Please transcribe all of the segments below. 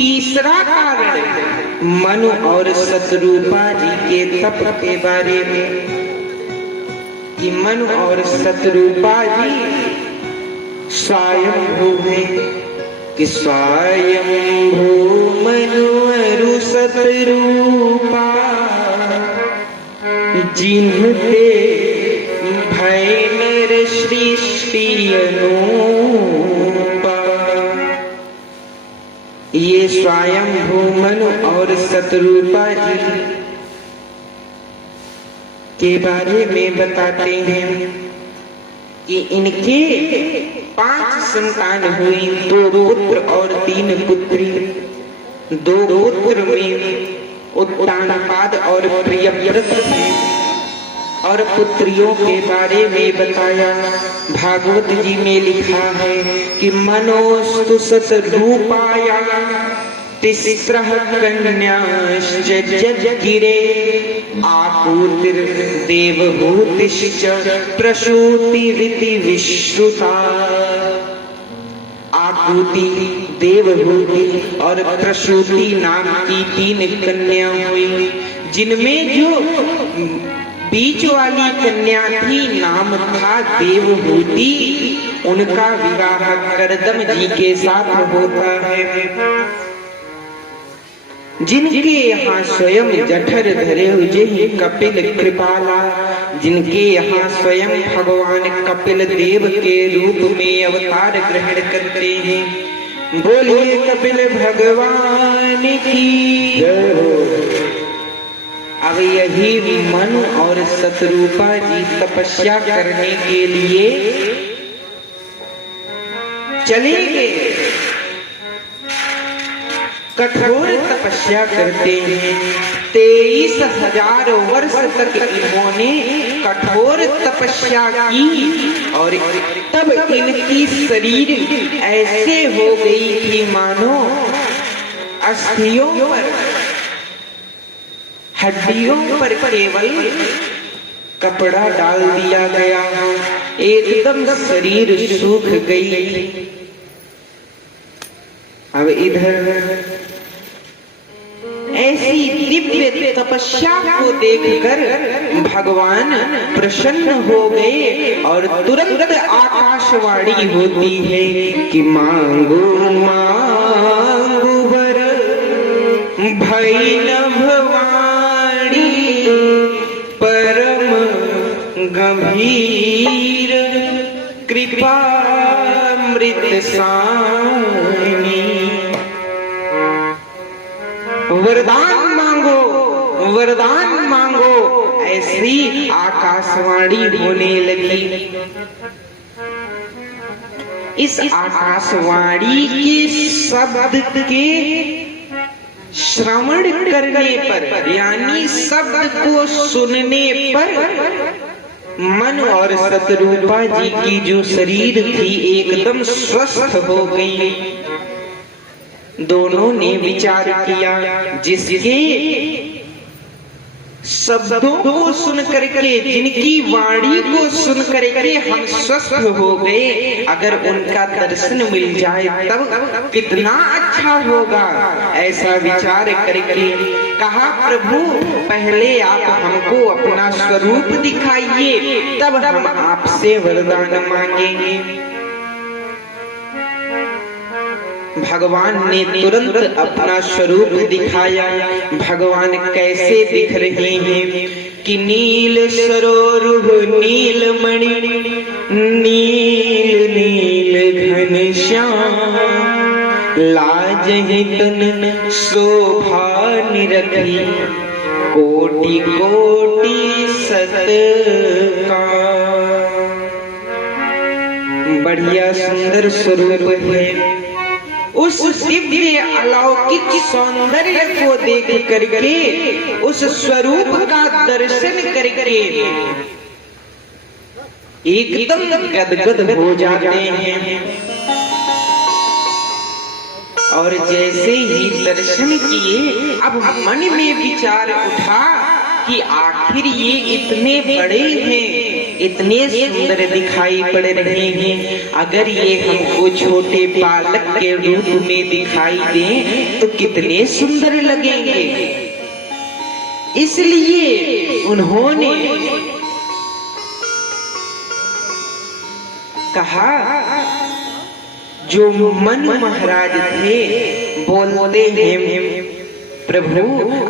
तीसरा कारण मनु और शतरूपा जी के तप के बारे में कि मनु और शतरूपा जी स्वयं हुए कि स्वयं भू मनु अरु शतरूपा जिनते भय नर सृष्टि अनुपा। ये स्वयं भू मनु और शतरूपा जी के बारे में बताते हैं कि इनके 5 संतान हुई, 2 पुत्र और 3 पुत्री। 2 पुत्र में उत्तानपाद और प्रियव्रत थे और पुत्रियों के बारे में बताया। भागवत जी में लिखा है कि मनोस्तु शतरूपाया तिस्रः कन्याश्च जज्ञिरे आपूतिर् देवभूतिश्च प्रसूतिरिति विश्रुता। आपूति, देवभूति और प्रसूति नाम की 3 कन्या हुई, जिनमें जो बीच वाली कन्या थी नाम था देवभूति। उनका विवाह करदम जी के साथ होता है। जिनके यहाँ स्वयं जठर धरे हुए कपिल कृपाला, जिनके यहाँ स्वयं भगवान कपिल देव के रूप में अवतार ग्रहण करते हैं। बोलिए कपिल भगवान की जय हो। अब यही मनु और शतरूपा जी तपस्या करने के लिए चले गए। कठोर तपस्या करते हैं। 23,000 वर्ष तक इन्होंने कठोर तपस्या की और तब इनकी शरीर ऐसे हो गई कि मानो अस्थियों पर, हड्डियों पर केवल कपड़ा डाल दिया गया, एकदम शरीर सूख गई। अब इधर ऐसी दिव्य तपस्या को देखकर भगवान प्रसन्न हो गए और तुरंत आकाशवाणी होती है कि मांगो मांगो वर भई न भवानी परम गंभीर कृपा मृत सानी। वरदान मांगो, वरदान मांगो, ऐसी आकाशवाणी होने लगी। इस आकाशवाणी के शब्द के श्रवण करने पर यानी शब्द को सुनने पर मन और शतरूपा जी की जो शरीर थी एकदम स्वस्थ हो गई। दोनों ने विचार किया, जिसके शब्दों को सुन करके, जिनकी वाणी को सुन करके हम स्वस्थ हो गए, अगर उनका दर्शन मिल जाए तब कितना अच्छा होगा। ऐसा विचार करके कहा, प्रभु पहले आप हमको अपना स्वरूप दिखाइए, तब हम आपसे वरदान मांगेंगे। भगवान ने तुरंत अपना स्वरूप दिखाया। भगवान कैसे दिख रहे हैं कि नील सरोरुह नील मणि नील नील घनश्याम लाज ही तन शोभा निरखी कोटि कोटि सतका। बढ़िया सुंदर स्वरूप है। उस दिव्य अलौकिक सौंदर्य को देख करके, उस स्वरूप का दर्शन करके एकदम गदगद हो जाते हैं। और जैसे ही दर्शन किए, अब मन में विचार उठा कि आखिर ये इतने बड़े हैं इतने सुंदर दिखाई पड़ रहे हैं। अगर ये हमको छोटे बालक के रूप में दिखाई दें तो कितने सुंदर लगेंगे। इसलिए उन्होंने कहा, जो मन महाराज थे बोलते हैं, प्रभु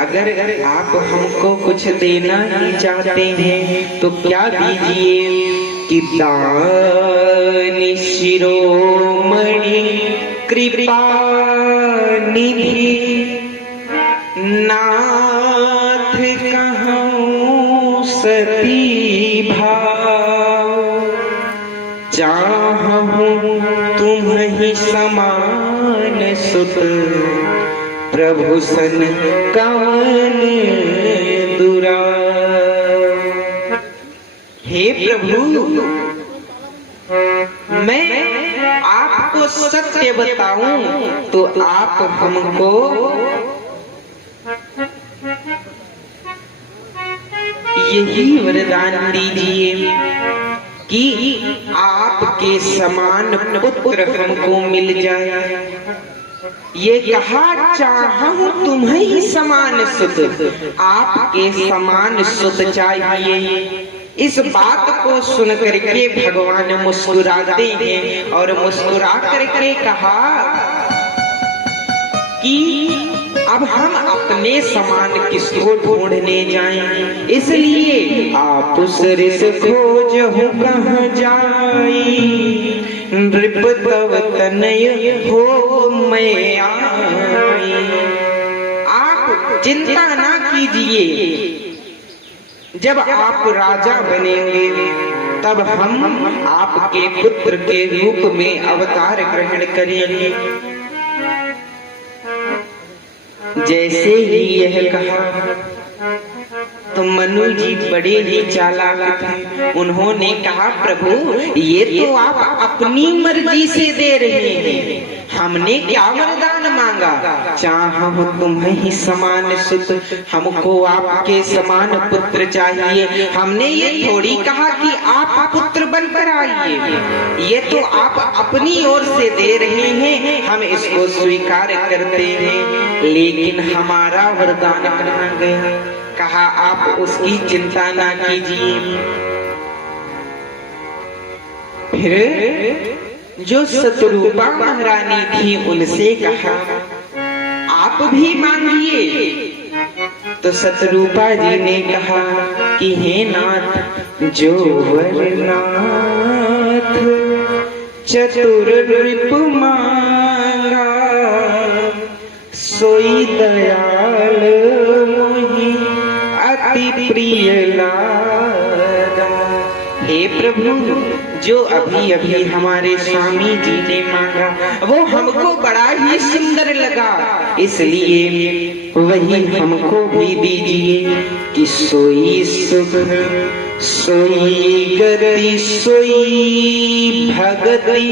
अगर आप हमको कुछ देना ही चाहते हैं तो क्या दीजिए कि दान शिरोमणि कृपा निधि नाथ कहूँ सती भाव, चाहूँ तुम ही समान सुत प्रभु सन कवन दुरा। हे प्रभु, मैं आपको सत्य बताऊं तो आप हमको यही वरदान दीजिए कि आपके समान पुत्र हमको मिल जाए। ये कहा, चाहूं तुम्हें ही समान सुत, आपके समान सुत चाहिए। इस बात को सुन करके भगवान मुस्कुराते हैं और मुस्कुरा करके कहा कि अब हम अपने समान किसको ढूंढने जाएं, इसलिए आप उस रिस खोज हो कहाँ जाई, नृप तव तनय हो मैं आई। आप चिंता ना कीजिए, जब आप राजा बनेंगे तब हम आपके पुत्र के रूप में अवतार ग्रहण करेंगे। जैसे ही यह कहा तो मनु जी बड़े ही चालाक थे। उन्होंने कहा, प्रभु ये तो आप अपनी मर्जी से दे रहे हैं, हमने क्या वरदान मांगा। चाहूं तुम्हें ही समान सुत, हमको आपके समान पुत्र चाहिए। हमने ये थोड़ी कहा कि आप पुत्र बनकर आइए, ये तो आप अपनी ओर से दे रहे हैं, हम इसको स्वीकार करते हैं। लेकिन हमारा वरदान कहाँ गया? कहा, आप उसकी चिंता ना कीजिए। फिर जो शतरूपा महारानी थी उनसे कहा, आप भी मांगिए। तो शतरूपा जी ने कहा कि हे नाथ, जो वर नाथ चतुर नृप मांगा, सोई दयाल मोहि अति प्रिय लागा। हे प्रभु, जो अभी अभी हमारे स्वामी जी ने मांगा वो हमको बड़ा ही सुंदर लगा, इसलिए वही हमको भी दीजिए कि सोई सुख सोई गति सोई भगति,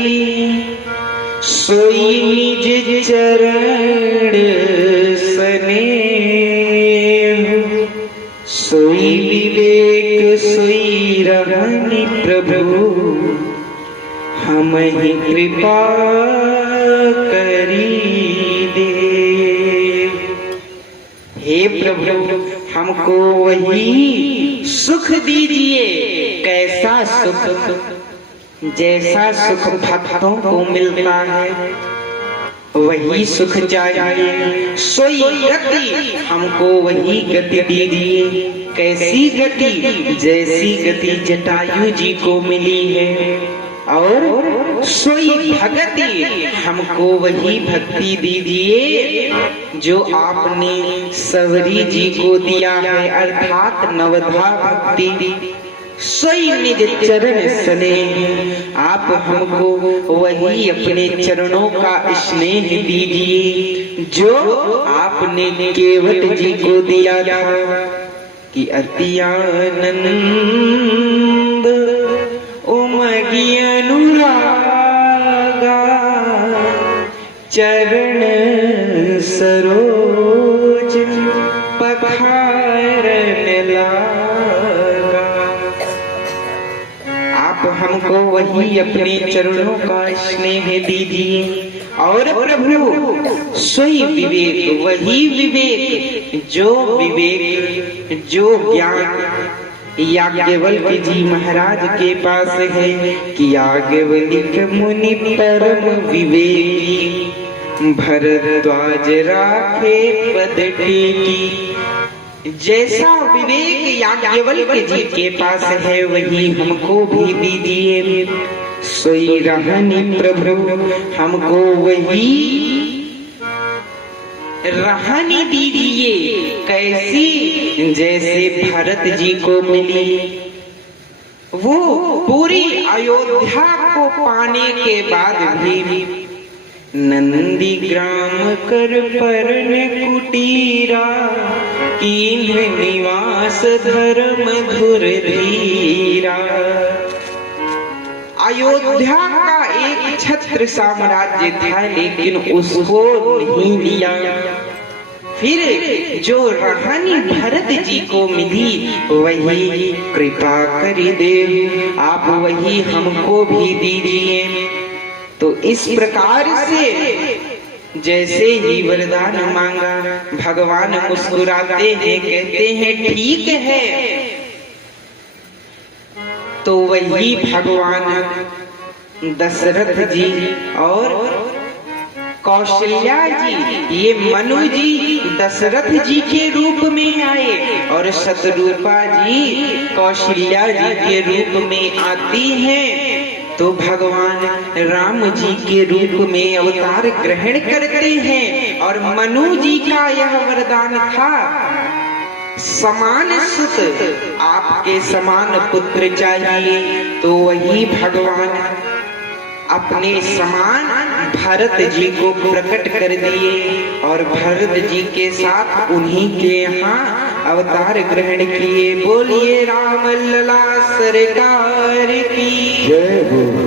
सोई निज चरण स्नेह, सोई विवेक सोई रहनि प्रभु, हम ही कृपा करी दे। हे प्रभु, हमको वही सुख दीजिए। कैसा सुख? जैसा सुख भक्तों को मिलता है वही सुख चाहिए। सोई गति, हमको वही गति दीजिए। कैसी गति? जैसी गति जटायु जी को मिली है। और सोई भक्ति, हमको वही भक्ति दीजिए जो आपने सवरी जी को दिया है, अर्थात नवधा भक्ति। सोई निज चरण स्नेह, आप हमको वही अपने चरणों का स्नेह दीजिए जो आपने केवट जी को दिया था कि अति आनंद उमगी अनुरागा, चरण सरोज पखारन लागा। हमको वही अपने चरणों का स्नेह दीजिए। और प्रभु स्वयं विवेक, वही विवेक जो ज्ञान याज्ञवल्क्य जी महाराज के पास है कि याज्ञवल्क्य मुनि परम विवेकी, भरद्वाज राखे पद टेकी। जैसा विवेक याज्ञवल्क्य जी के पास है वही हमको भी दीजिए। सोई रहनी प्रभु हमको वही रहनी दीजिए। कैसी? जैसे भरत जी को मिली। वो पूरी अयोध्या को पाने के बाद भी नंदी ग्राम कर परन कुटीरा, कीन निवास धर्म धुर धीरा। अयोध्या का एक छत्र साम्राज्य था लेकिन उसको नहीं लिया। फिर जो रानी भरत जी को मिली वही कृपा कर दे, आप वही हमको भी दीजिए। तो इस प्रकार से जैसे ही वरदान मांगा भगवान मुस्कुराते हैं, कहते हैं ठीक है। तो वही भगवान दशरथ जी और कौशल्या जी, ये मनु जी दशरथ जी के रूप में आए और शतरूपा जी कौशल्या जी के रूप में आती हैं। तो भगवान राम जी के रूप में अवतार ग्रहण करते हैं। और मनु जी का यह वरदान था, समान सुत, आपके समान पुत्र चाहिए। तो वही भगवान अपने समान भरत जी को प्रकट कर दिए और भरत जी के साथ उन्हीं के यहाँ अवतार ग्रहण किए। बोलिए राम लला सरकार की जय हो।